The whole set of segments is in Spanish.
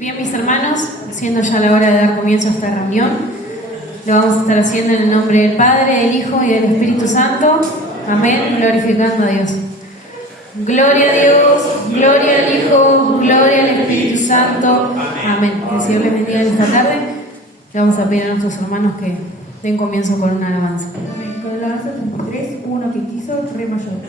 Bien, mis hermanos, siendo ya la hora de dar comienzo a esta reunión, lo vamos a estar haciendo en el nombre del Padre, del Hijo y del Espíritu Santo. Amén, glorificando a Dios. Gloria a Dios, gloria al Hijo, gloria al Espíritu Santo. Amén. Que el Señor les bendiga en esta tarde. Le vamos a pedir a nuestros hermanos que den comienzo con una alabanza. Amén. Con la alabanza 33, uno que quiso, re mayor.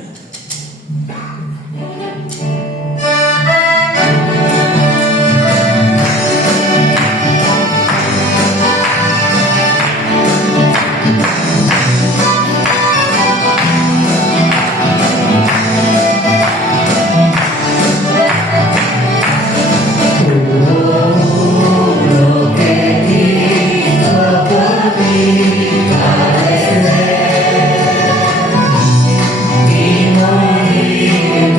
Y morir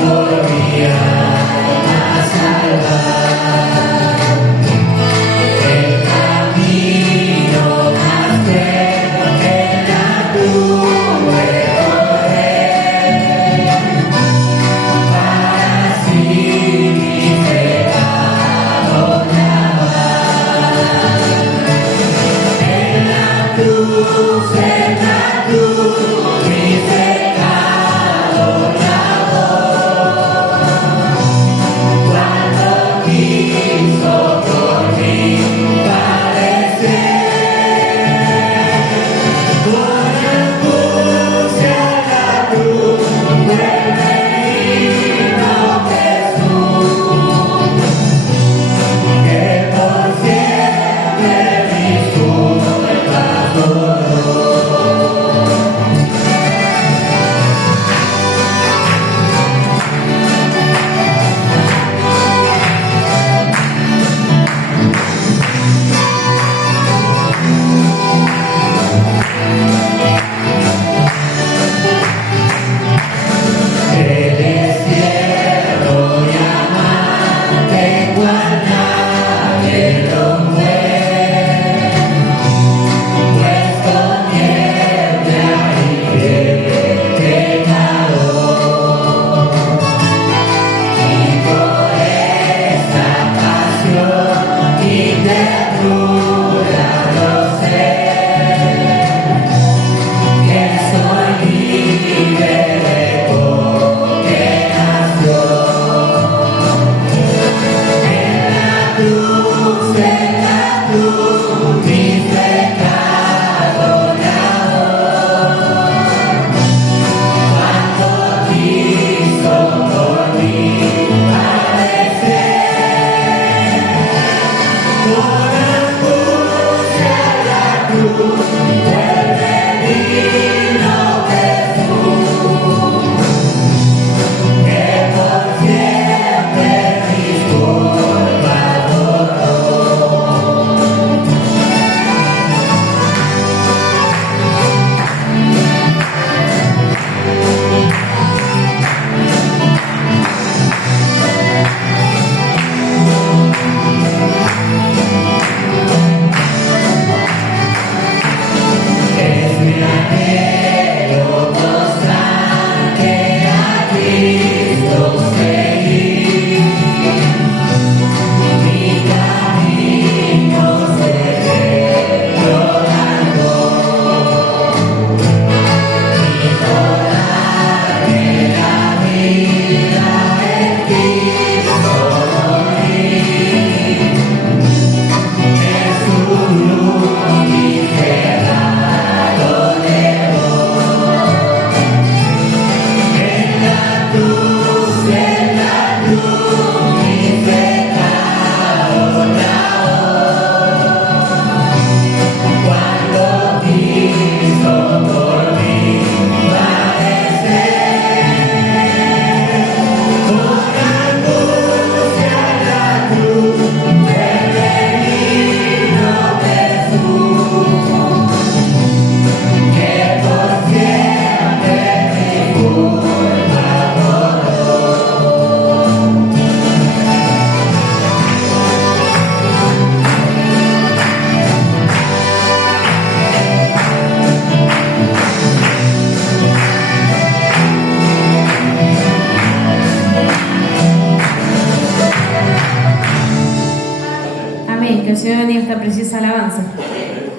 bendiga esta preciosa alabanza.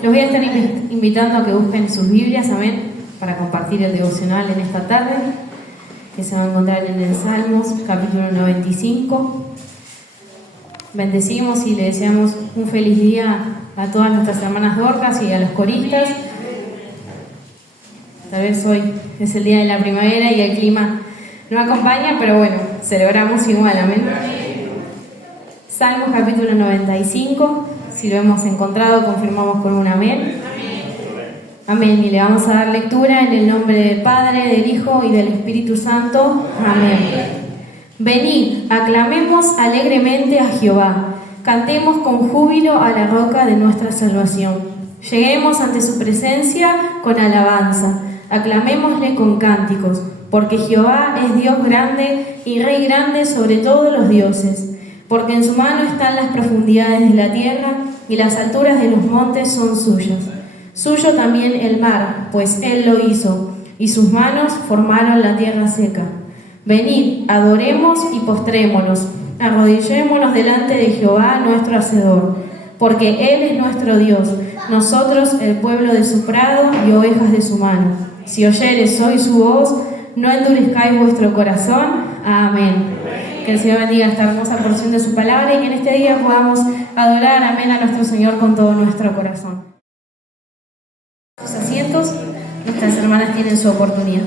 Los voy a estar invitando a que busquen sus Biblias, amén, para compartir el devocional en esta tarde, que se va a encontrar en el Salmos, capítulo 95. Bendecimos y le deseamos un feliz día a todas nuestras hermanas Dorcas y a los coristas. Tal vez hoy es el día de la primavera y el clima no acompaña, pero bueno, celebramos igual, amén. Salmos capítulo 95, si lo hemos encontrado, confirmamos con un amén. Amén, y le vamos a dar lectura en el nombre del Padre, del Hijo y del Espíritu Santo. Amén. Venid, aclamemos alegremente a Jehová, cantemos con júbilo a la roca de nuestra salvación. Lleguemos ante su presencia con alabanza, aclamémosle con cánticos, porque Jehová es Dios grande y Rey grande sobre todos los dioses. Porque en su mano están las profundidades de la tierra y las alturas de los montes son suyas. Suyo también el mar, pues él lo hizo, y sus manos formaron la tierra seca. Venid, adoremos y postrémonos, arrodillémonos delante de Jehová nuestro Hacedor, porque él es nuestro Dios, nosotros el pueblo de su prado y ovejas de su mano. Si oyeres hoy su voz, no endurezcáis vuestro corazón. Amén. Que el Señor bendiga esta hermosa porción de su palabra y que en este día podamos adorar, amén, a nuestro Señor con todo nuestro corazón. Sus asientos, nuestras hermanas tienen su oportunidad.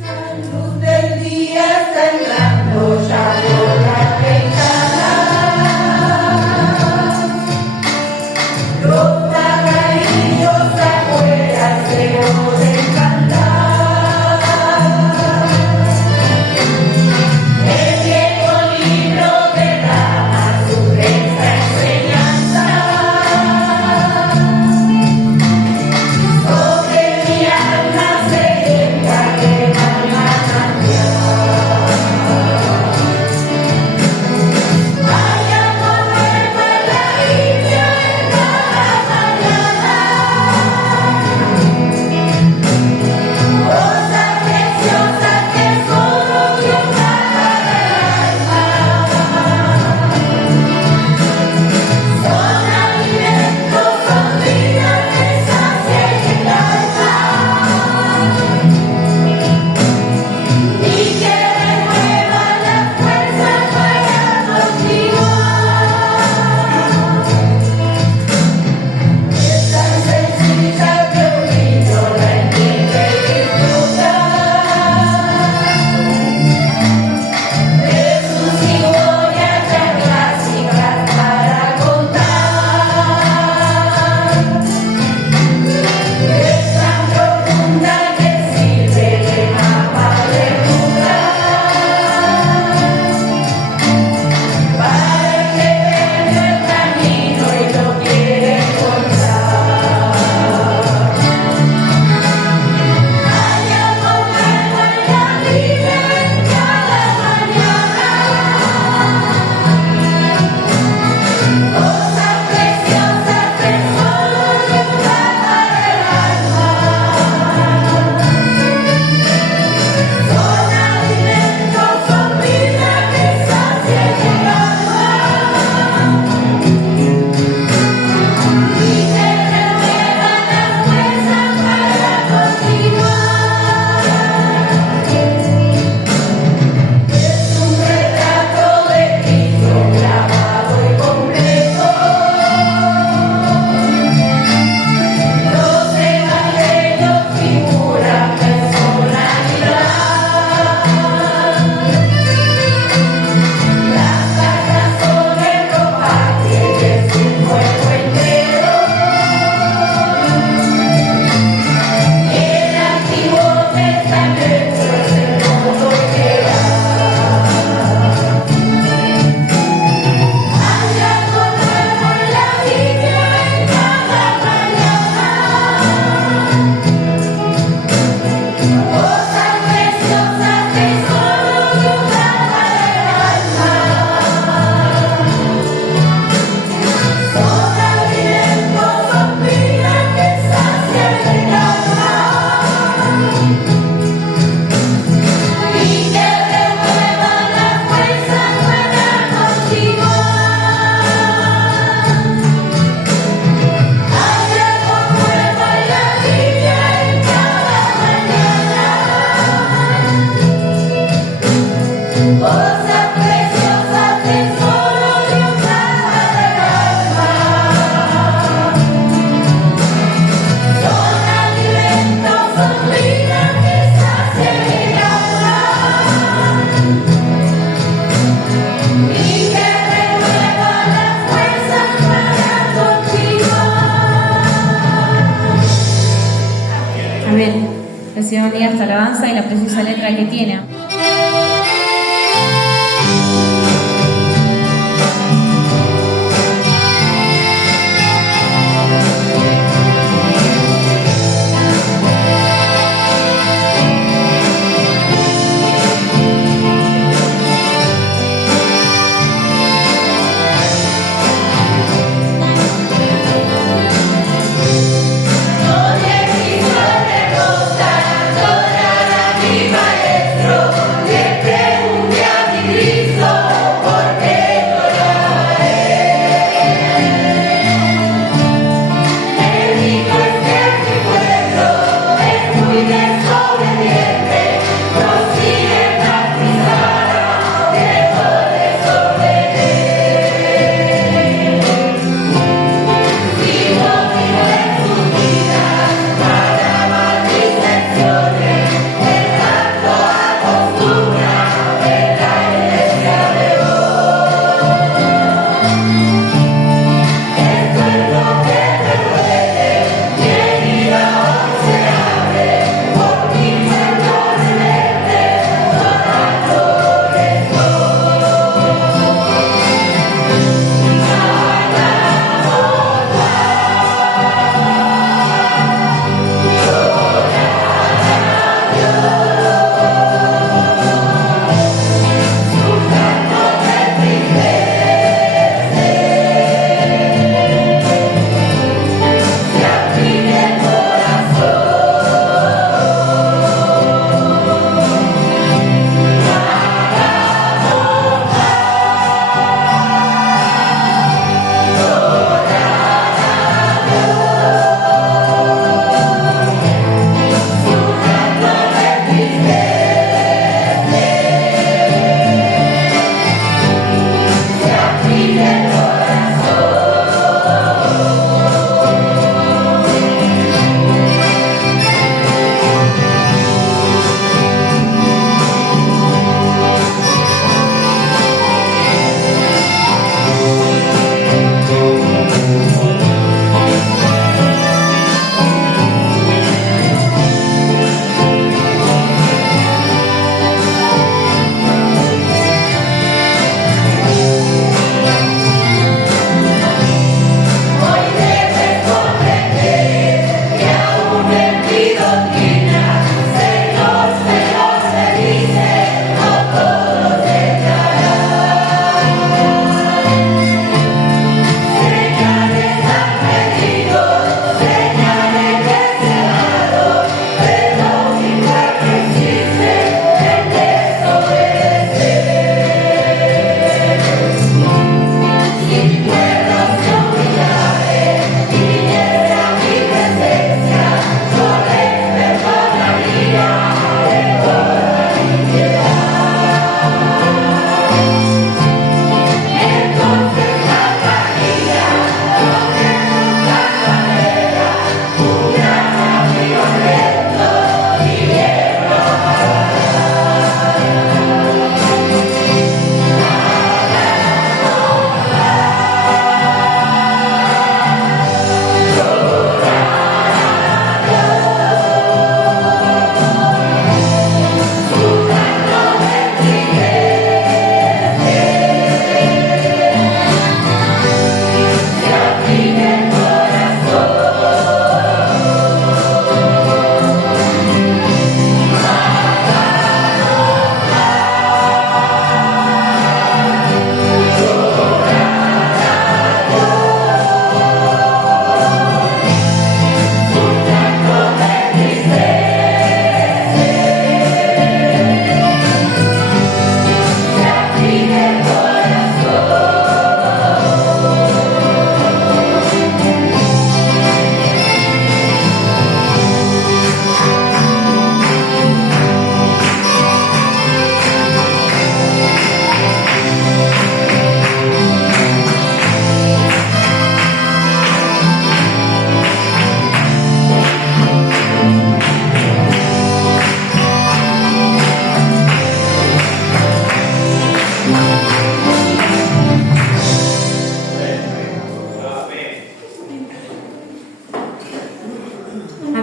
La luz del día está entrando, ya por la ventana. Los pajarillos afuera se oyen cantar. El viejo libro derrama su densa enseñanza sobre mi alma sedienta que manantial. Vaya con nueva la Biblia en cada Señor bendiga esta alabanza y la preciosa letra que tiene.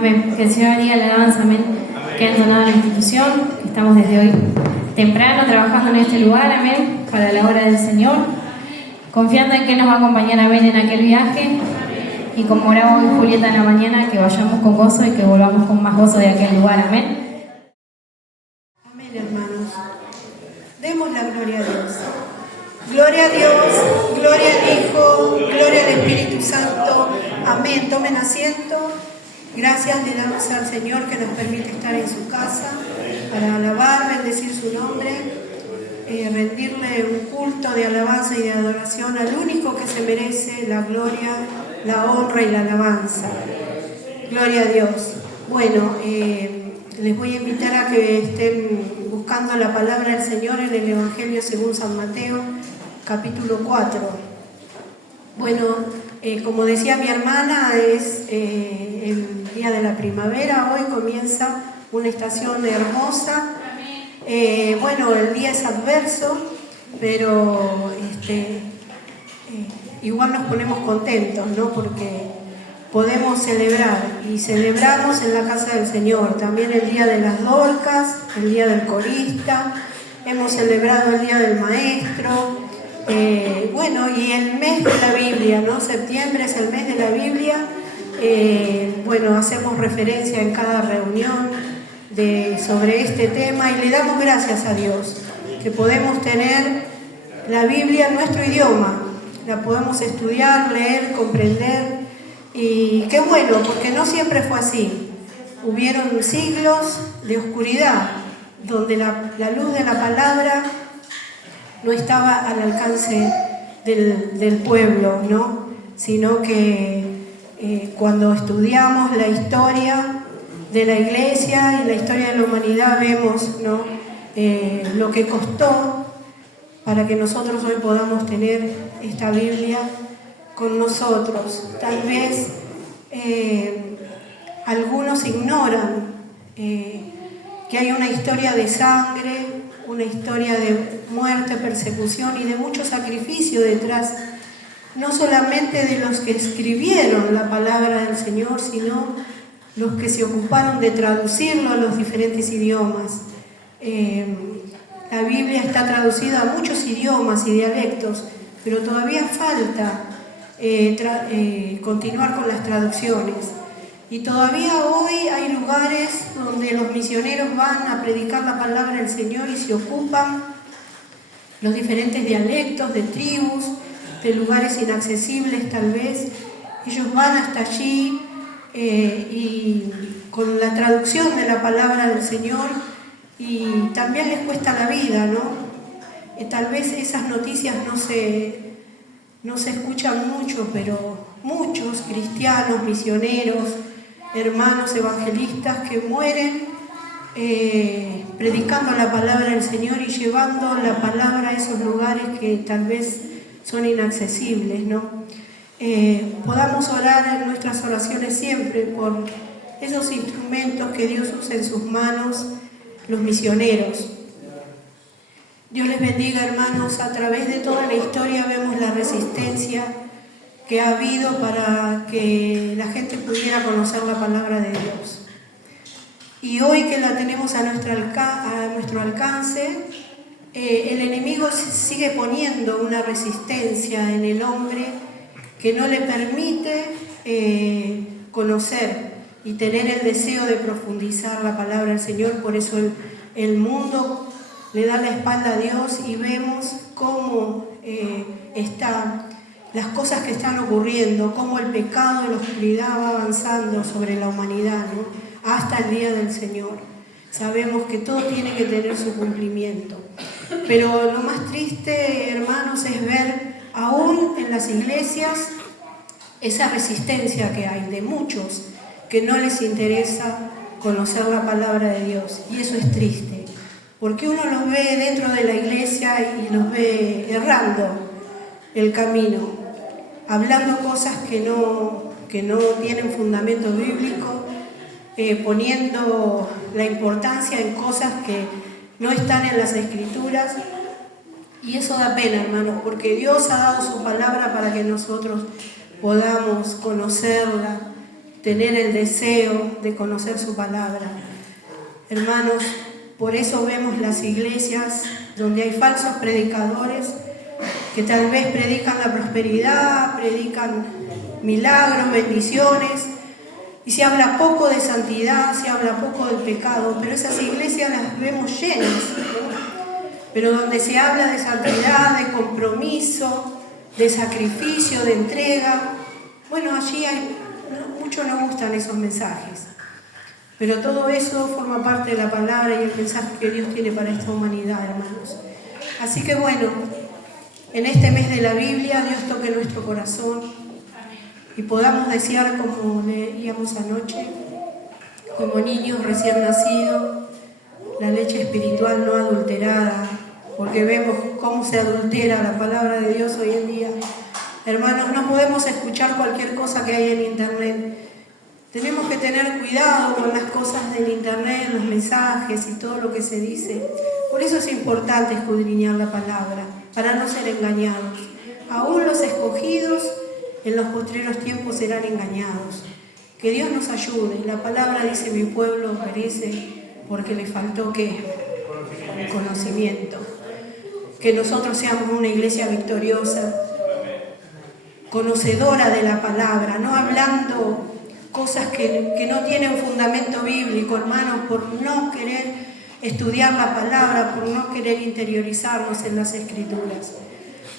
Amén. Que el Señor bendiga la alabanza. Amén. que han donado a la institución. Estamos desde hoy temprano trabajando en este lugar, amén, para la obra del Señor, confiando en que nos va a acompañar, amén, en aquel viaje. Y como oraba hoy Julieta en la mañana, que vayamos con gozo y que volvamos con más gozo de aquel lugar, amén. Amén, hermanos. Demos la gloria a Dios. Gloria a Dios, gloria al Hijo, gloria al Espíritu Santo. Amén. Tomen asiento. Gracias le damos al Señor que nos permite estar en su casa para alabar, bendecir su nombre, rendirle un culto de alabanza y de adoración al único que se merece la gloria, la honra y la alabanza. Gloria a Dios. Bueno, les voy a invitar a que estén buscando la palabra del Señor en el Evangelio según San Mateo, capítulo 4. Bueno, como decía mi hermana, es el día de la primavera. Hoy comienza una estación hermosa. Bueno, el día es adverso, pero igual nos ponemos contentos, ¿no? Porque podemos celebrar, y celebramos en la casa del Señor. También el día de las Dorcas, el día del corista, hemos celebrado el día del maestro. Bueno, y el mes de la Biblia, ¿no? Septiembre es el mes de la Biblia. Bueno, hacemos referencia en cada reunión sobre este tema y le damos gracias a Dios que podemos tener la Biblia en nuestro idioma, la podemos estudiar, leer, comprender, y qué bueno, porque no siempre fue así. Hubieron siglos de oscuridad donde la luz de la palabra no estaba al alcance del pueblo, ¿no? Sino que cuando estudiamos la historia de la Iglesia y la historia de la humanidad vemos, ¿no? Lo que costó para que nosotros hoy podamos tener esta Biblia con nosotros. Tal vez algunos ignoran que hay una historia de sangre, una historia de muerte, persecución y de mucho sacrificio detrás, no solamente de los que escribieron la palabra del Señor, sino los que se ocuparon de traducirlo a los diferentes idiomas. La Biblia está traducida a muchos idiomas y dialectos, pero todavía falta continuar con las traducciones. Y todavía hoy hay lugares donde los misioneros van a predicar la palabra del Señor y se ocupan los diferentes dialectos de tribus, de lugares inaccesibles tal vez. Ellos van hasta allí y con la traducción de la palabra del Señor, y también les cuesta la vida, ¿no? Tal vez esas noticias no se escuchan mucho, pero muchos cristianos, misioneros, hermanos evangelistas que mueren predicando la palabra del Señor y llevando la palabra a esos lugares que tal vez son inaccesibles, ¿no? Podamos orar en nuestras oraciones siempre por esos instrumentos que Dios usa en sus manos, los misioneros. Dios les bendiga, hermanos. A través de toda la historia vemos la resistencia que ha habido para que la gente pudiera conocer la palabra de Dios. Y hoy que la tenemos a nuestro alcance, el enemigo sigue poniendo una resistencia en el hombre que no le permite conocer y tener el deseo de profundizar la palabra del Señor. Por eso el mundo le da la espalda a Dios y vemos cómo las cosas que están ocurriendo, cómo el pecado de la oscuridad va avanzando sobre la humanidad, ¿no? Hasta el día del Señor. Sabemos que todo tiene que tener su cumplimiento. Pero lo más triste, hermanos, es ver aún en las iglesias esa resistencia que hay de muchos que no les interesa conocer la palabra de Dios. Y eso es triste, porque uno los ve dentro de la iglesia y los ve errando el camino, hablando cosas que no tienen fundamento bíblico, poniendo la importancia en cosas que no están en las Escrituras. Y eso da pena, hermanos, porque Dios ha dado su palabra para que nosotros podamos conocerla, tener el deseo de conocer su palabra. Hermanos, por eso vemos las iglesias donde hay falsos predicadores que tal vez predican la prosperidad, predican milagros, bendiciones, y se habla poco de santidad, se habla poco del pecado, pero esas iglesias las vemos llenas, ¿no? Pero donde se habla de santidad, de compromiso, de sacrificio, de entrega, bueno, allí muchos nos gustan esos mensajes. Pero todo eso forma parte de la palabra y el mensaje que Dios tiene para esta humanidad, hermanos. Así que bueno, en este mes de la Biblia, Dios toque nuestro corazón y podamos desear, como leíamos anoche, como niños recién nacidos, la leche espiritual no adulterada, porque vemos cómo se adultera la palabra de Dios hoy en día. Hermanos, no podemos escuchar cualquier cosa que hay en internet. Tenemos que tener cuidado con las cosas del internet, los mensajes y todo lo que se dice. Por eso es importante escudriñar la palabra, para no ser engañados. Aún los escogidos en los postreros tiempos serán engañados. Que Dios nos ayude. La palabra dice: mi pueblo perece porque le faltó ¿qué? Conocimiento. Que nosotros seamos una iglesia victoriosa, conocedora de la palabra, no hablando cosas que no tienen fundamento bíblico, hermanos, por no querer estudiar la palabra, por no querer interiorizarnos en las Escrituras.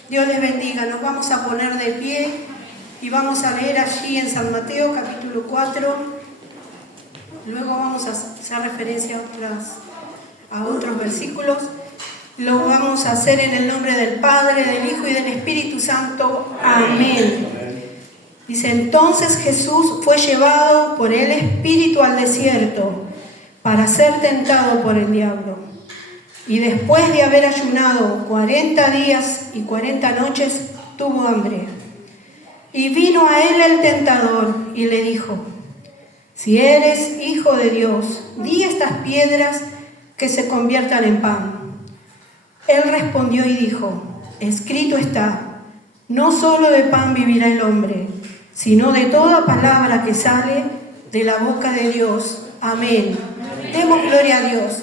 Dios les bendiga. Nos vamos a poner de pie y vamos a leer allí en San Mateo capítulo 4. Luego vamos a hacer referencia a otros versículos. Lo vamos a hacer en el nombre del Padre, del Hijo y del Espíritu Santo. Amén. Dice: entonces Jesús fue llevado por el Espíritu al desierto para ser tentado por el diablo. Y después de haber ayunado 40 días y 40 noches, tuvo hambre. Y vino a él el tentador y le dijo: si eres hijo de Dios, di a estas piedras que se conviertan en pan. Él respondió y dijo: escrito está, no solo de pan vivirá el hombre, sino de toda palabra que sale de la boca de Dios. Amén. Demos gloria a Dios.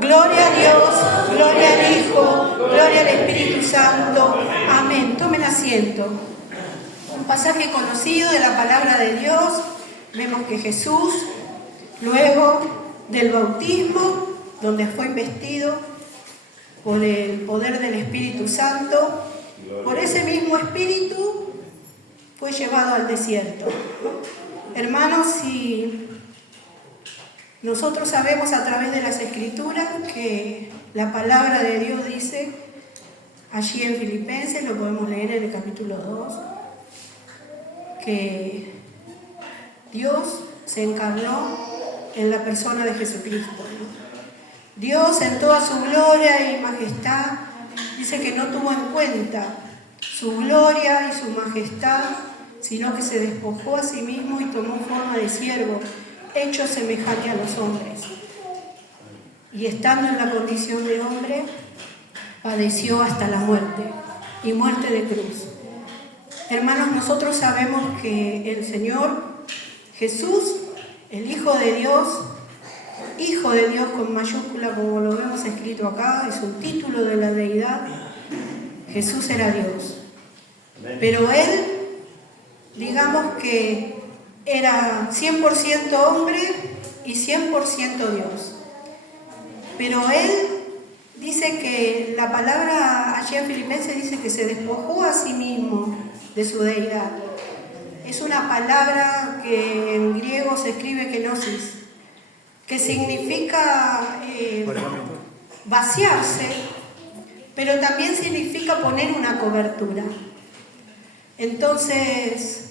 Gloria a Dios, gloria al Hijo, gloria al Espíritu Santo. Amén. Tomen asiento. Un pasaje conocido de la palabra de Dios. Vemos que Jesús, luego del bautismo, donde fue investido por el poder del Espíritu Santo, por ese mismo Espíritu fue llevado al desierto. Hermanos, si nosotros sabemos a través de las Escrituras que la palabra de Dios dice, allí en Filipenses, lo podemos leer en el capítulo 2, que Dios se encarnó en la persona de Jesucristo, ¿no? Dios en toda su gloria y majestad dice que no tuvo en cuenta su gloria y su majestad, sino que se despojó a sí mismo y tomó forma de siervo, hecho semejante a los hombres. Y estando en la condición de hombre, padeció hasta la muerte, y muerte de cruz. Hermanos, nosotros sabemos que el Señor Jesús, el Hijo de Dios con mayúscula, como lo vemos escrito acá, es un título de la deidad. Jesús era Dios. Pero Él, digamos que era 100% hombre y 100% Dios. Pero Él dice que la palabra allí en Filipenses dice que se despojó a sí mismo de su deidad. Es una palabra que en griego se escribe kenosis, que significa vaciarse, pero también significa poner una cobertura. Entonces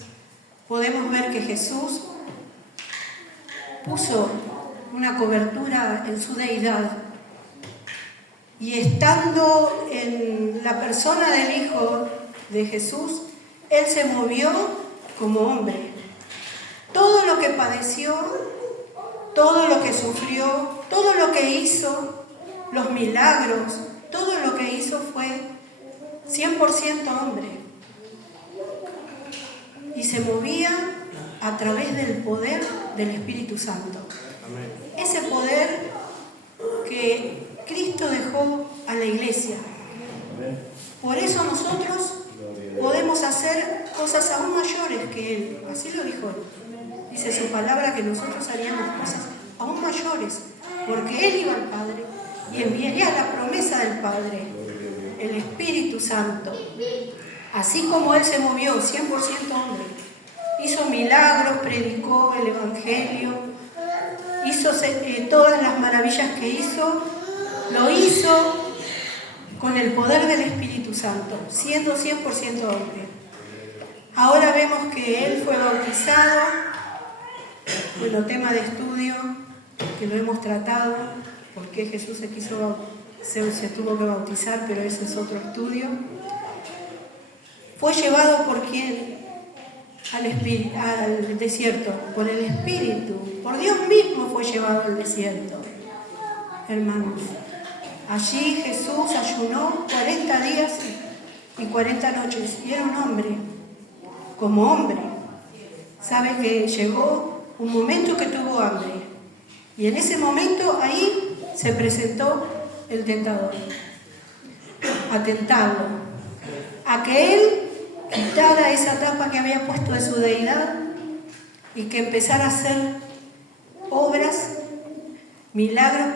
podemos ver que Jesús puso una cobertura en su deidad, y estando en la persona del Hijo de Jesús, Él se movió como hombre. Todo lo que padeció, todo lo que sufrió, todo lo que hizo, los milagros, todo lo que hizo fue 100% hombre. Y se movía a través del poder del Espíritu Santo. Ese poder que Cristo dejó a la iglesia. Por eso nosotros podemos hacer cosas aún mayores que Él. Así lo dijo Él. Dice su palabra que nosotros haríamos cosas aún mayores, porque Él iba al Padre y enviaría la promesa del Padre, el Espíritu Santo. Así como Él se movió 100% hombre, hizo milagros, predicó el Evangelio, hizo todas las maravillas que hizo, lo hizo con el poder del Espíritu Santo, siendo 100% hombre. Ahora vemos que Él fue bautizado, bueno, tema de estudio, que lo hemos tratado, porque Jesús se tuvo que bautizar, pero ese es otro estudio. Fue llevado por quién al desierto, por el Espíritu, por Dios mismo fue llevado al desierto, hermanos. Allí Jesús ayunó 40 días y 40 noches, y era un hombre, como hombre. Sabe que llegó un momento que tuvo hambre, y en ese momento ahí se presentó el tentador, a tentarlo, a que Él quitara esa tapa que había puesto de su deidad y que empezara a hacer obras, milagros,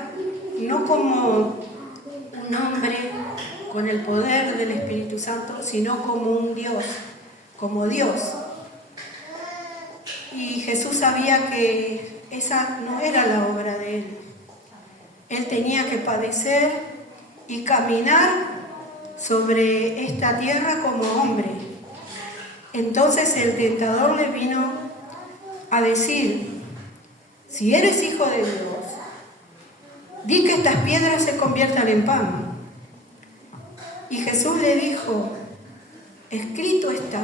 no como un hombre con el poder del Espíritu Santo, sino como un Dios, como Dios. Y Jesús sabía que esa no era la obra de Él. Él tenía que padecer y caminar sobre esta tierra como hombre. Entonces el tentador le vino a decir: si eres hijo de Dios, di que estas piedras se conviertan en pan. Y Jesús le dijo: escrito está,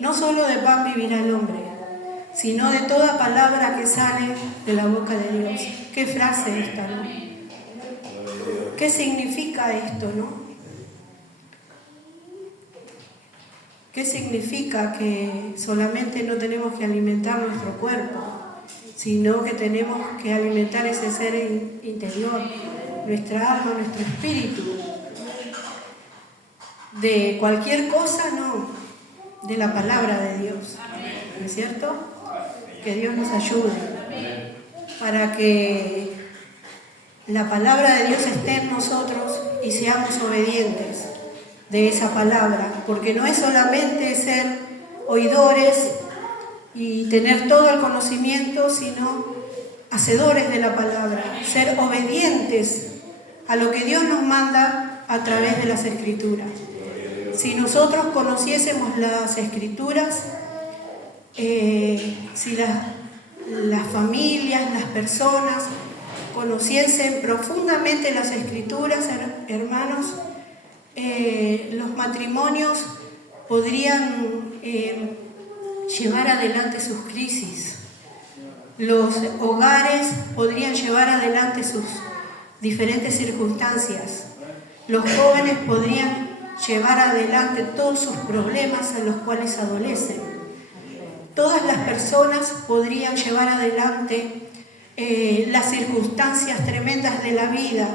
no solo de pan vivirá el hombre, sino de toda palabra que sale de la boca de Dios. Qué frase esta, ¿no? ¿Qué significa esto, no? ¿Qué significa? Que solamente no tenemos que alimentar nuestro cuerpo, sino que tenemos que alimentar ese ser interior, nuestra alma, nuestro espíritu. De cualquier cosa, no, de la palabra de Dios, ¿no es cierto? Que Dios nos ayude para que la palabra de Dios esté en nosotros y seamos obedientes de esa palabra, porque no es solamente ser oidores y tener todo el conocimiento, sino hacedores de la palabra, ser obedientes a lo que Dios nos manda a través de las Escrituras. Si nosotros conociésemos las Escrituras, si las familias, las personas conociesen profundamente las Escrituras, hermanos, los matrimonios podrían llevar adelante sus crisis, los hogares podrían llevar adelante sus diferentes circunstancias, los jóvenes podrían llevar adelante todos sus problemas a los cuales adolecen, todas las personas podrían llevar adelante las circunstancias tremendas de la vida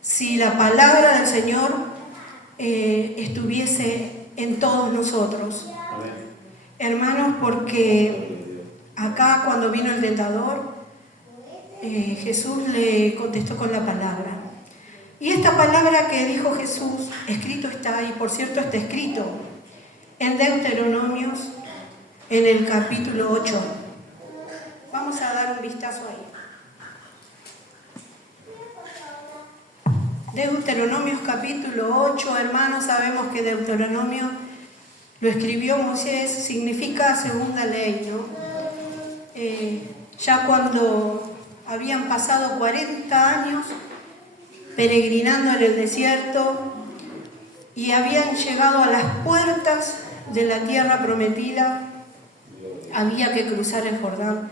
si la palabra del Señor estuviese en todos nosotros. Hermanos, porque acá cuando vino el tentador, Jesús le contestó con la palabra. Y esta palabra que dijo Jesús, escrito está, y por cierto está escrito en Deuteronomios, en el capítulo 8. Vamos a dar un vistazo ahí. Deuteronomios capítulo 8, hermanos, sabemos que Deuteronomio lo escribió Moisés, significa segunda ley, ¿no? Ya cuando habían pasado 40 años peregrinando en el desierto y habían llegado a las puertas de la tierra prometida, había que cruzar el Jordán,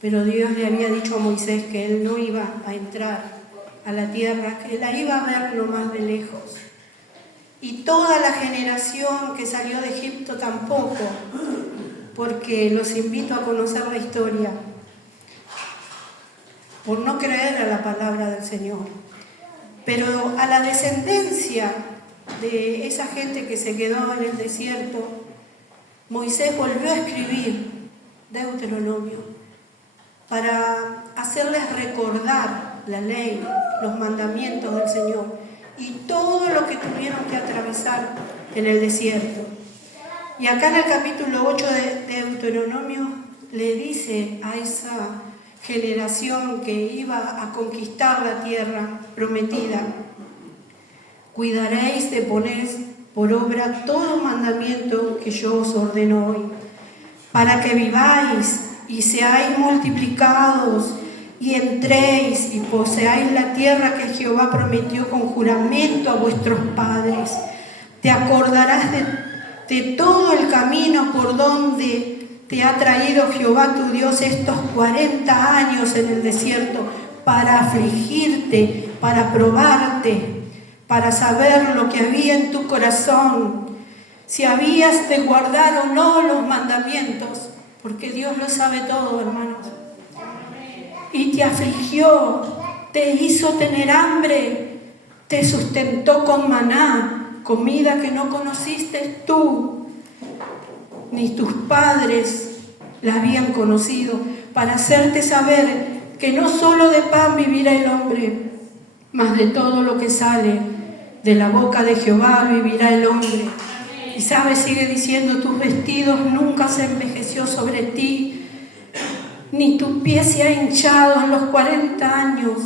pero Dios le había dicho a Moisés que él no iba a entrar a la tierra, que la iba a ver nomás de lejos. Y toda la generación que salió de Egipto tampoco, porque los invito a conocer la historia. por no creer a la palabra del Señor. Pero a la descendencia de esa gente que se quedó en el desierto, Moisés volvió a escribir Deuteronomio para hacerles recordar la ley, los mandamientos del Señor y todo lo que tuvieron que atravesar en el desierto. Y acá en el capítulo 8 de Deuteronomio le dice a esa generación que iba a conquistar la tierra prometida: cuidaréis de poner por obra todo mandamiento que yo os ordeno hoy, para que viváis y seáis multiplicados y entréis y poseáis la tierra que Jehová prometió con juramento a vuestros padres. Te acordarás de todo el camino por donde te ha traído Jehová tu Dios estos 40 años en el desierto, para afligirte, para probarte, para saber lo que había en tu corazón, si habías de guardar o no los mandamientos, porque Dios lo sabe todo, hermanos. Y te afligió, te hizo tener hambre, te sustentó con maná, comida que no conociste tú, ni tus padres la habían conocido, para hacerte saber que no solo de pan vivirá el hombre, mas de todo lo que sale de la boca de Jehová vivirá el hombre. Y sabes, sigue diciendo: tus vestidos nunca se envejeció sobre ti, ni tu pie se ha hinchado en los 40 años.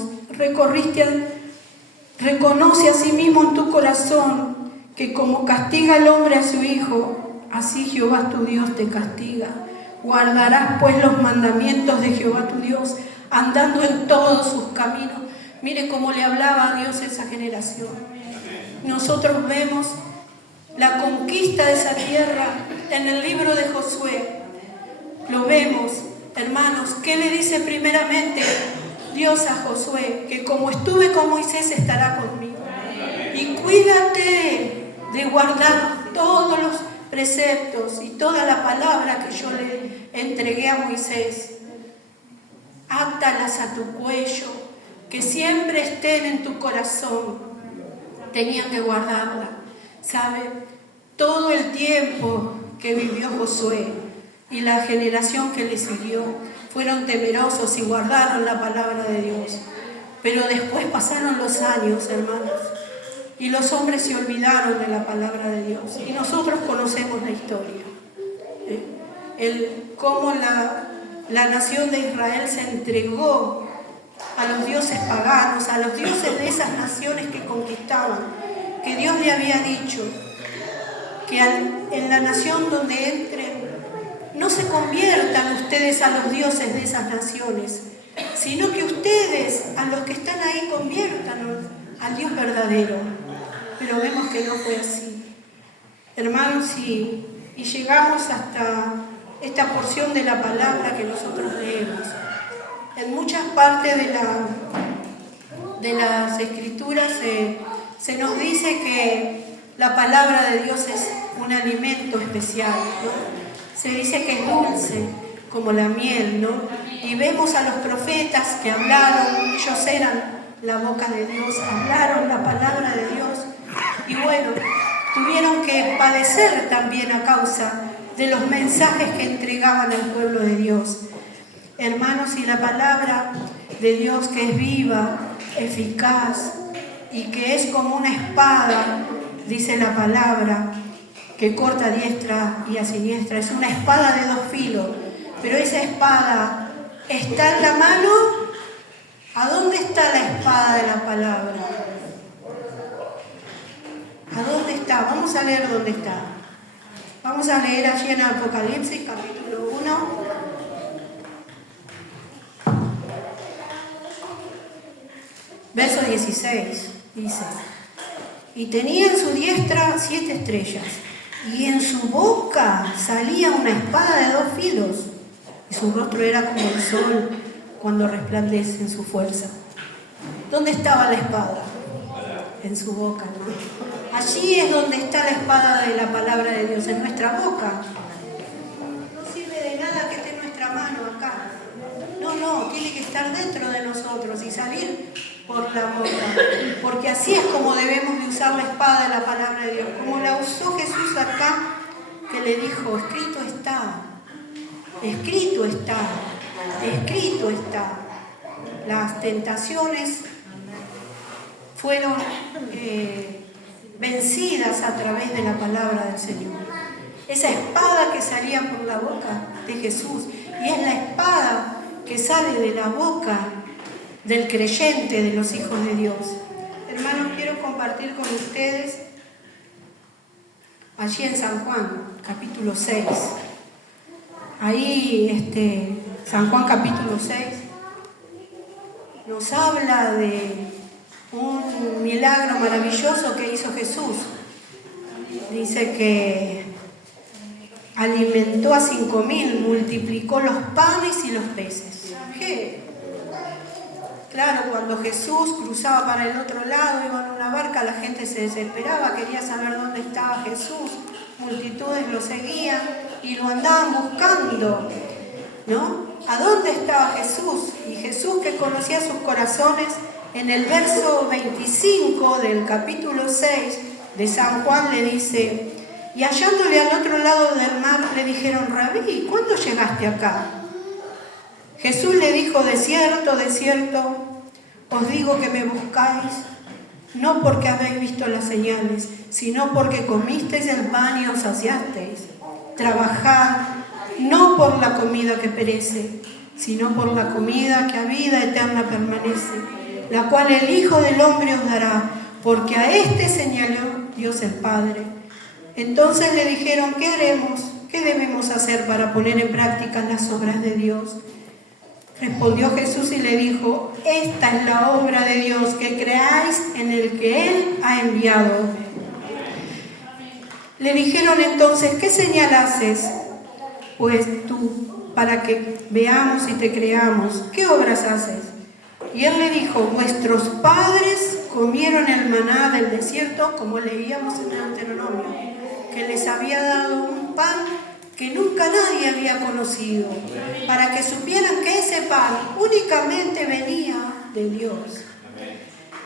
Reconoce a sí mismo en tu corazón que como castiga el hombre a su hijo, así Jehová tu Dios te castiga. Guardarás pues los mandamientos de Jehová tu Dios, andando en todos sus caminos. Mire cómo le hablaba a Dios a esa generación. Nosotros vemos la conquista de esa tierra en el libro de Josué. Lo vemos, hermanos. ¿Qué le dice primeramente Dios a Josué? Que como estuve con Moisés, estará conmigo. Y cuídate de guardar todos los preceptos y toda la palabra que yo le entregué a Moisés. Átalas a tu cuello, que siempre estén en tu corazón. Tenían que guardarla. ¿Sabe? Todo el tiempo que vivió Josué y la generación que le siguió fueron temerosos y guardaron la palabra de Dios. Pero después pasaron los años, hermanos, y los hombres se olvidaron de la palabra de Dios. Y nosotros conocemos la historia. Cómo la nación de Israel se entregó a los dioses paganos, a los dioses de esas naciones que conquistaban, que Dios le había dicho que en la nación donde entren no se conviertan ustedes a los dioses de esas naciones, sino que ustedes, a los que están ahí, conviertan al Dios verdadero. Pero vemos que no fue así. Hermanos, y llegamos hasta esta porción de la palabra que nosotros leemos. En muchas partes de las Escrituras se nos dice que la palabra de Dios es un alimento especial, ¿no? Se dice que es dulce, como la miel, ¿no? Y vemos a los profetas que hablaron, ellos eran la boca de Dios, hablaron la palabra de Dios. Y bueno, tuvieron que padecer también a causa de los mensajes que entregaban al pueblo de Dios. Hermanos, y la palabra de Dios, que es viva, eficaz y que es como una espada, dice la palabra, que corta a diestra y a siniestra. Es una espada de 2 filos, pero esa espada está en la mano. ¿A dónde está la espada de la palabra? ¿A dónde está? Vamos a leer dónde está. Vamos a leer allí en Apocalipsis, capítulo 1. Verso 16, dice: y tenía en su diestra 7 estrellas, y en su boca salía una espada de 2 filos, y su rostro era como el sol cuando resplandece en su fuerza. ¿Dónde estaba la espada? En su boca, ¿no? Allí es donde está la espada de la palabra de Dios, en nuestra boca. No sirve de nada que esté en nuestra mano acá. No, no, tiene que estar dentro de nosotros y salir por la boca, porque así es como debemos de usar la espada de la palabra de Dios, como la usó Jesús acá, que le dijo, escrito está, escrito está, escrito está. Las tentaciones fueron vencidas a través de la palabra del Señor. Esa espada que salía por la boca de Jesús, y es la espada que sale de la boca del creyente, de los hijos de Dios. Hermanos, quiero compartir con ustedes allí en San Juan, capítulo 6. Ahí, San Juan capítulo 6 nos habla de un milagro maravilloso que hizo Jesús. Dice que alimentó a 5.000, multiplicó los panes y los peces. ¿Qué? Claro, cuando Jesús cruzaba para el otro lado, iba en una barca, la gente se desesperaba, quería saber dónde estaba Jesús. Multitudes lo seguían y lo andaban buscando, ¿no? ¿A dónde estaba Jesús? Y Jesús, que conocía sus corazones, en el verso 25 del capítulo 6 de San Juan le dice: y hallándole al otro lado del mar, le dijeron: Rabí, ¿cuándo llegaste acá? Jesús le dijo: de cierto, os digo que me buscáis, no porque habéis visto las señales, sino porque comisteis el pan y os saciasteis. Trabajad, no por la comida que perece, sino por la comida que a vida eterna permanece, la cual el Hijo del Hombre os dará, porque a este señaló Dios el Padre. Entonces le dijeron: ¿qué haremos? ¿Qué debemos hacer para poner en práctica las obras de Dios? Respondió Jesús y le dijo: esta es la obra de Dios, que creáis en el que Él ha enviado. Le dijeron entonces: ¿qué señal haces? Pues tú, para que veamos y te creamos, ¿qué obras haces? Y Él le dijo: vuestros padres comieron el maná del desierto, como leíamos en el Deuteronomio, que les había dado un pan que nunca nadie había conocido, para que supieran que ese pan únicamente venía de Dios.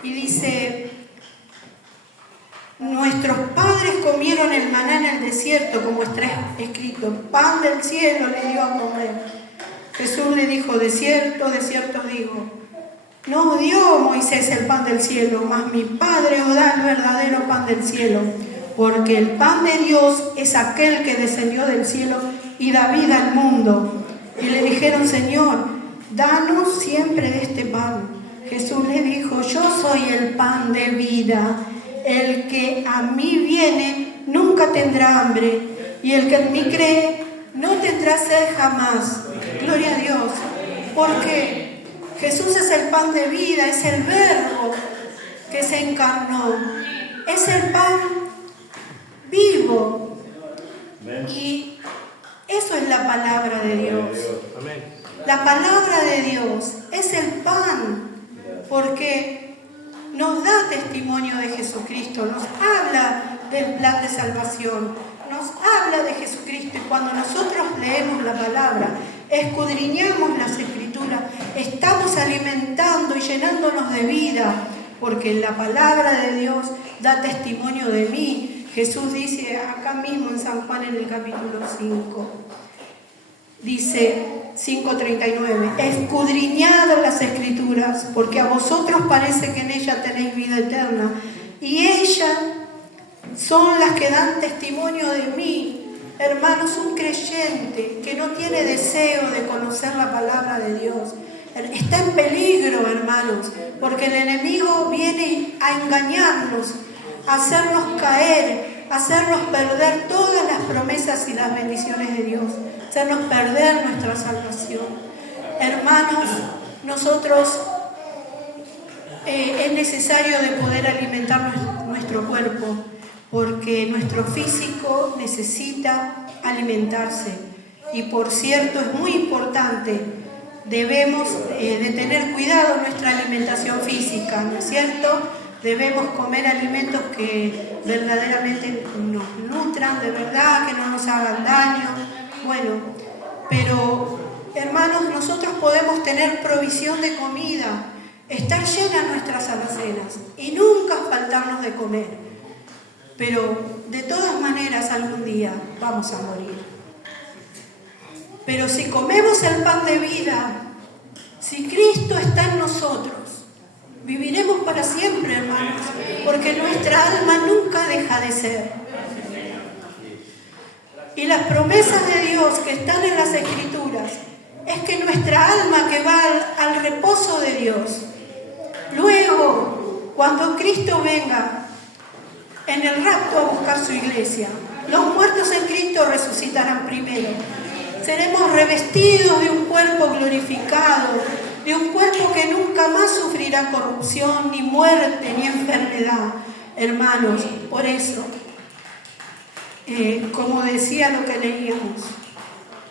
Y dice: nuestros padres comieron el maná en el desierto, como está escrito, pan del cielo le dio a comer. Jesús le dijo: de cierto os digo, no os dio Moisés el pan del cielo, mas mi Padre os da el verdadero pan del cielo. Porque el pan de Dios es aquel que descendió del cielo y da vida al mundo. Y le dijeron: Señor, danos siempre de este pan. Jesús le dijo: yo soy el pan de vida. El que a mí viene nunca tendrá hambre, y el que en mí cree no tendrá sed jamás. Gloria a Dios. Porque Jesús es el pan de vida, es el Verbo que se encarnó. Es el pan vivo. Y eso es la palabra de Dios. La palabra de Dios es el pan, porque nos da testimonio de Jesucristo, nos habla del plan de salvación, nos habla de Jesucristo. Y cuando nosotros leemos la palabra, escudriñamos las Escrituras, estamos alimentando y llenándonos de vida, porque la palabra de Dios da testimonio de mí. Jesús dice acá mismo en San Juan, en el capítulo 5, dice 5:39, escudriñad las Escrituras, porque a vosotros parece que en ellas tenéis vida eterna, y ellas son las que dan testimonio de mí. Hermanos, un creyente que no tiene deseo de conocer la palabra de Dios está en peligro, hermanos, porque el enemigo viene a engañarnos, a hacernos caer, a hacernos perder todas las promesas y las bendiciones de Dios, hacernos perder nuestra salvación. Hermanos, nosotros es necesario de poder alimentar nuestro cuerpo, porque nuestro físico necesita alimentarse. Y por cierto, es muy importante, debemos de tener cuidado en nuestra alimentación física, ¿no es cierto? Debemos comer alimentos que verdaderamente nos nutran, de verdad, que no nos hagan daño. Bueno, pero hermanos, Hermanos, nosotros podemos tener provisión de comida, estar llenas nuestras alacenas y nunca faltarnos de comer. Pero de todas maneras algún día vamos a morir. Pero si comemos el pan de vida, si Cristo está en nosotros, viviremos para siempre, hermanos, porque nuestra alma nunca deja de ser. Y las promesas de Dios que están en las Escrituras es que nuestra alma que va al reposo de Dios, luego, cuando Cristo venga en el rapto a buscar su iglesia, los muertos en Cristo resucitarán primero. Seremos revestidos de un cuerpo glorificado, de un cuerpo que nunca más sufrirá corrupción, ni muerte, ni enfermedad. Hermanos, por eso, como decía lo que leíamos,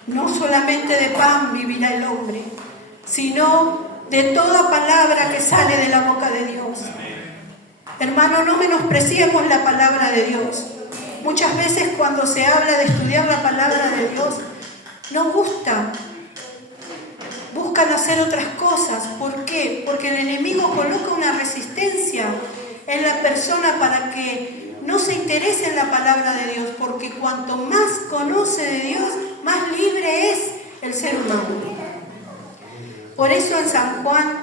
no solamente de pan vivirá el hombre, sino de toda palabra que sale de la boca de Dios. Hermanos, no menospreciemos la palabra de Dios. Muchas veces cuando se habla de estudiar la palabra de Dios, no gusta, buscan hacer otras cosas. ¿Por qué? Porque el enemigo coloca una resistencia en la persona para que no se interese en la palabra de Dios, porque cuanto más conoce de Dios, más libre es el ser humano. Por eso en San Juan,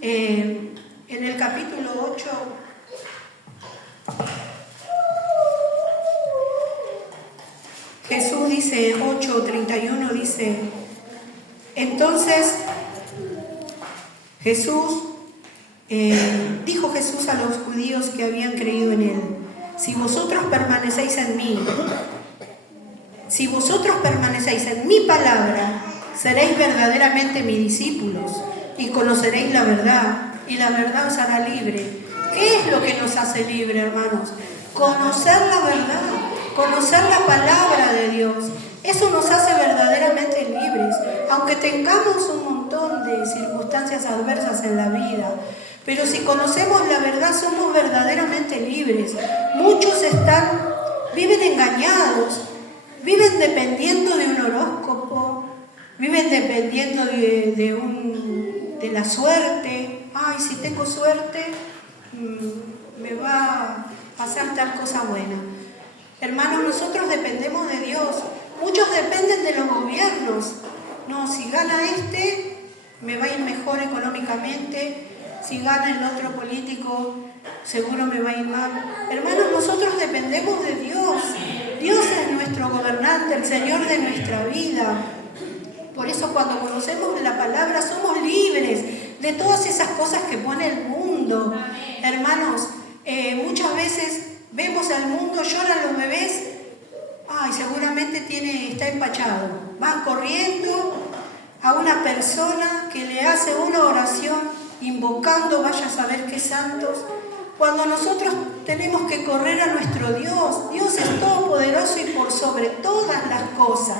en el capítulo 8, Jesús dice, 8:31 dice, entonces dijo Jesús a los judíos que habían creído en él, si vosotros permanecéis en mí, si vosotros permanecéis en mi palabra, seréis verdaderamente mis discípulos y conoceréis la verdad, y la verdad os hará libre. ¿Qué es lo que nos hace libre, hermanos? Conocer la verdad, conocer la palabra de Dios. Eso nos hace verdaderamente libres, aunque tengamos un montón de circunstancias adversas en la vida. Pero si conocemos la verdad, somos verdaderamente libres. Muchos viven engañados, viven dependiendo de un horóscopo, viven dependiendo de la suerte. Ay, si tengo suerte, me va a pasar tal cosa buena. Hermanos, nosotros dependemos de Dios. Muchos dependen de los gobiernos. No, si gana me va a ir mejor económicamente. Si gana el otro político, seguro me va a ir mal. Hermanos, nosotros dependemos de Dios. Dios es nuestro gobernante, el Señor de nuestra vida. Por eso cuando conocemos la palabra somos libres de todas esas cosas que pone el mundo. Hermanos, muchas veces vemos al mundo, lloran los bebés, ay, seguramente está empachado. Van corriendo a una persona que le hace una oración invocando, vaya a saber qué santos, cuando nosotros tenemos que correr a nuestro Dios. Dios es todopoderoso y por sobre todas las cosas.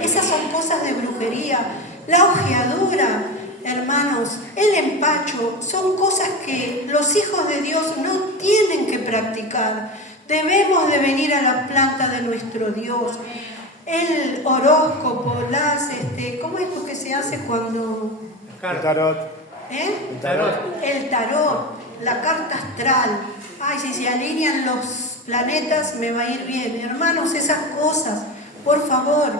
Esas son cosas de brujería. La ojeadura, hermanos, el empacho, son cosas que los hijos de Dios no tienen que practicar. Debemos de venir a la planta de nuestro Dios. El horóscopo, ¿cómo es lo que se hace cuando? El tarot. El tarot, la carta astral. Ay, si se alinean los planetas me va a ir bien. Hermanos, esas cosas, por favor,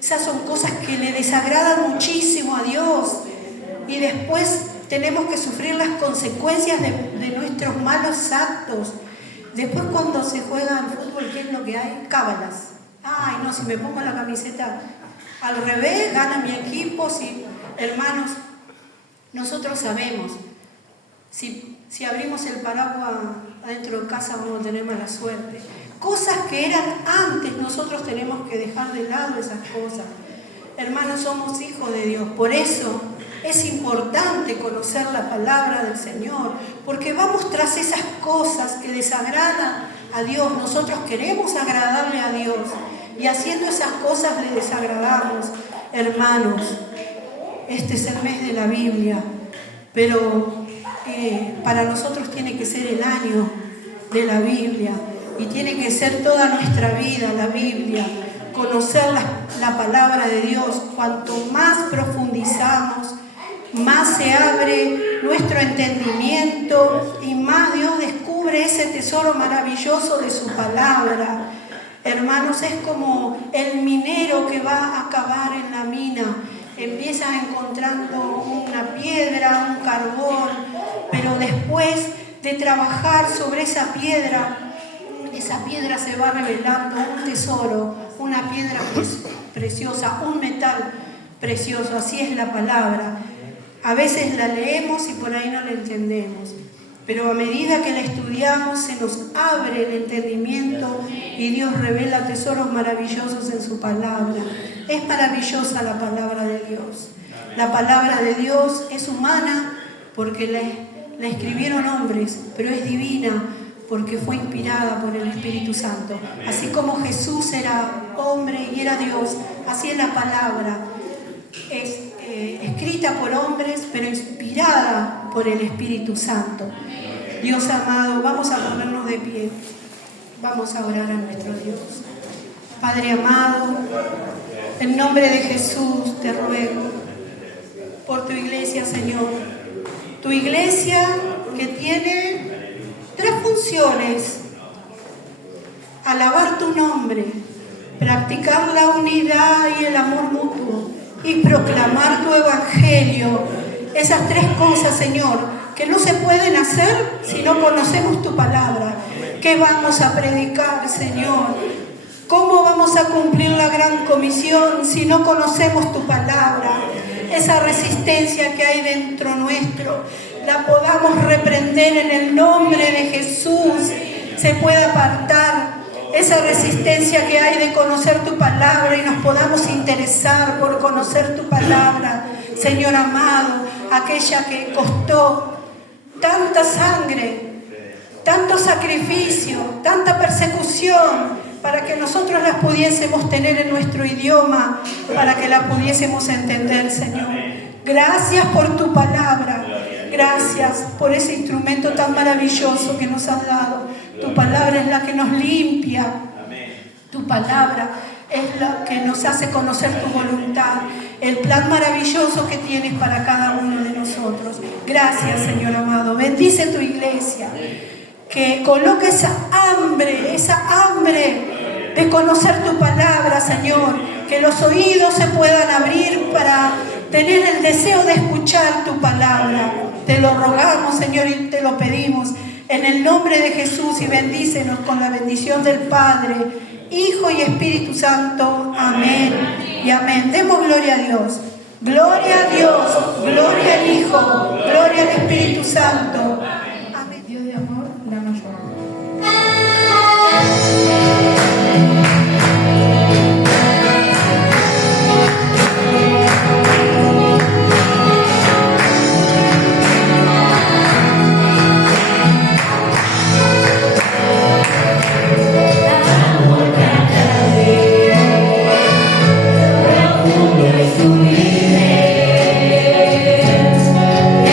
esas son cosas que le desagradan muchísimo a Dios. Y después tenemos que sufrir las consecuencias de nuestros malos actos. Después cuando se juega al fútbol, ¿qué es lo que hay? Cábalas. Ay, no, si me pongo la camiseta al revés, gana mi equipo. Hermanos, nosotros sabemos, si abrimos el paraguas adentro de casa vamos a tener mala suerte. Cosas que eran antes, nosotros tenemos que dejar de lado esas cosas. Hermanos, somos hijos de Dios, por eso es importante conocer la palabra del Señor, porque vamos tras esas cosas que desagradan a Dios. Nosotros queremos agradarle a Dios y haciendo esas cosas le desagradamos. Hermanos, este es el mes de la Biblia, pero para nosotros tiene que ser el año de la Biblia y tiene que ser toda nuestra vida la Biblia, conocer la palabra de Dios. cuanto más profundizamos, más se abre nuestro entendimiento y más Dios descubre ese tesoro maravilloso de su palabra. Hermanos, es como el minero que va a cavar en la mina. Empieza encontrando una piedra, un carbón, pero después de trabajar sobre esa piedra se va revelando un tesoro, una piedra preciosa, un metal precioso. Así es la palabra. A veces la leemos y por ahí no la entendemos, pero a medida que la estudiamos se nos abre el entendimiento y Dios revela tesoros maravillosos en su palabra. Es maravillosa la palabra de Dios. La palabra de Dios es humana porque la escribieron hombres, pero es divina porque fue inspirada por el Espíritu Santo. Así como Jesús era hombre y era Dios, así es la palabra. Es escrita por hombres, pero inspirada por el Espíritu Santo. Dios amado, vamos a ponernos de pie. Vamos a orar a nuestro Dios. Padre amado, en nombre de Jesús te ruego por tu iglesia, Señor. Tu iglesia que tiene 3 funciones: alabar tu nombre, practicar la unidad y el amor mutuo y proclamar tu evangelio. Esas 3 cosas, Señor, que no se pueden hacer si no conocemos tu palabra. ¿Qué vamos a predicar, Señor? ¿Cómo vamos a cumplir la gran comisión si no conocemos tu palabra? Esa resistencia que hay dentro nuestro, la podamos reprender en el nombre de Jesús, se pueda apartar esa resistencia que hay de conocer tu palabra y nos podamos interesar por conocer tu palabra, Señor amado, aquella que costó tanta sangre, tanto sacrificio, tanta persecución, para que nosotros las pudiésemos tener en nuestro idioma, para que la pudiésemos entender, Señor. Gracias por tu palabra, gracias por ese instrumento tan maravilloso que nos has dado. Tu palabra es la que nos limpia, tu palabra es la que nos hace conocer tu voluntad, el plan maravilloso que tienes para cada uno de nosotros. Gracias, Señor amado. Bendice tu iglesia, que coloque esa hambre de conocer tu palabra, Señor, que los oídos se puedan abrir para tener el deseo de escuchar tu palabra. Te lo rogamos, Señor, y te lo pedimos en el nombre de Jesús, y bendícenos con la bendición del Padre, Hijo y Espíritu Santo. Amén y amén. Demos gloria a Dios. Gloria a Dios, gloria al Hijo, gloria al Espíritu Santo. Amén. Dios de amor, la mayor.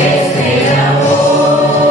Este amor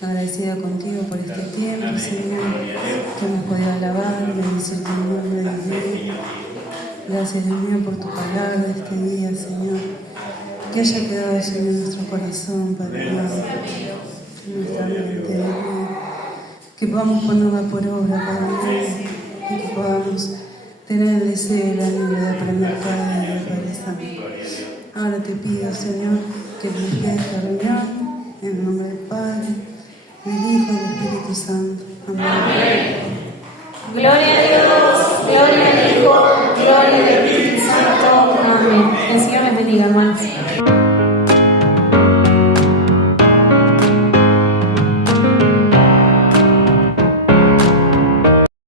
Agradecida contigo por este tiempo, Señor, que hemos podido alabar, bendecir tu nombre, Dios mío. Gracias, Dios mío, por tu palabra este día, Señor. Que haya quedado, Señor, en nuestro corazón, Padre amado, en nuestra mente, Dios mío. Que podamos ponerla por obra, Padre amado, y que podamos tener el deseo y el anhelo de aprender cada día, Padre Santo. Ahora te pido, Señor, que limpies esta reunión, en el nombre del Padre, del Hijo y del Espíritu Santo. Amén. Gloria a Dios, gloria al Hijo, gloria al Espíritu Santo. Amén. Que el Señor les bendiga, hermanos.